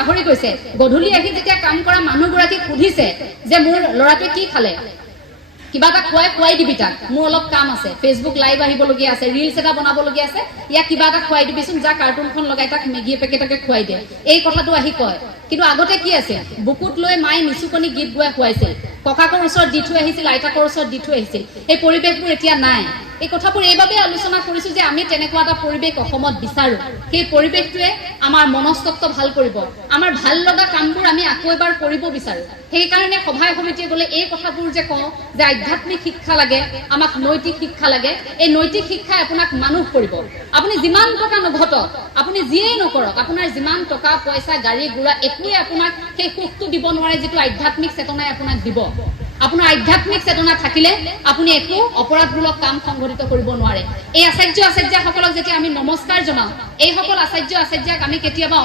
পাহৰি গৈছে গধূলি আহি যেতিয়া কাম কৰা মানুহগৰাকীক সুধিছে যে মোৰ ল'ৰাটোৱে কি খালে কিবা এটা খুৱাই দিবি তাক মোৰ অলপ কাম আছে ফেচবুক লাইভ আহিবলগীয়া আছে ৰিলছ এটা বনাবলগীয়া আছে ইয়াক কিবা এটা খুৱাই দিবিচোন যা কাৰ্টুনখন লগাই তাক মেগী পেকেটকে খুৱাই দে এই কথাটো আহি কয় কিন্তু আগতে কি আছে বুকুত লৈ মায়ে নিচুকনি গীত গোৱাই খুৱাইছিল ককাকৰ ওচৰত দি থৈ আহিছিল আইতাকৰ ওচৰত দি থৈ আহিছিল এই পৰিৱেশবোৰ এতিয়া নাই এই কথাবোৰ এইভাবে আলোচনা কৰিছো যে আমি তেনেকুৱা এটা পৰিৱেশ অসমত বিচাৰো সেই পৰিৱেশটোৱে আমাৰ মনস্তত্ব ভাল কৰিব আমাৰ ভাল লগা কামবোৰ আমি আকৌ এবাৰ কৰিব বিচাৰো সেই কাৰণে সভাই সমিতিয়ে গলে এই কথাবোৰ যে কওঁ যে আধ্যাত্মিক শিক্ষা লাগে আমাক নৈতিক শিক্ষা লাগে এই নৈতিক শিক্ষাই আপোনাক মানুহ কৰিব আপুনি যিমান টকা নঘটক আপুনি যিয়েই নকৰক আপোনাৰ যিমান টকা পইচা গাড়ী গুৰা একোৱে আপোনাক সেই সুখটো দিব নোৱাৰে যেটো আধ্যাত্মিক চেতনাই আপোনাক দিব আপোনাৰ আধ্যাত্মিক চেতনা থাকিলে আপুনি একো অপৰাধমূলক কাম সংঘটিত কৰিব নোৱাৰে এই আচাৰ্য আচাৰ্যসকলক যেতিয়া আমি নমস্কাৰ জনাওঁ এই সকল আচাৰ্য আচাৰ্যাক আমি কেতিয়াবা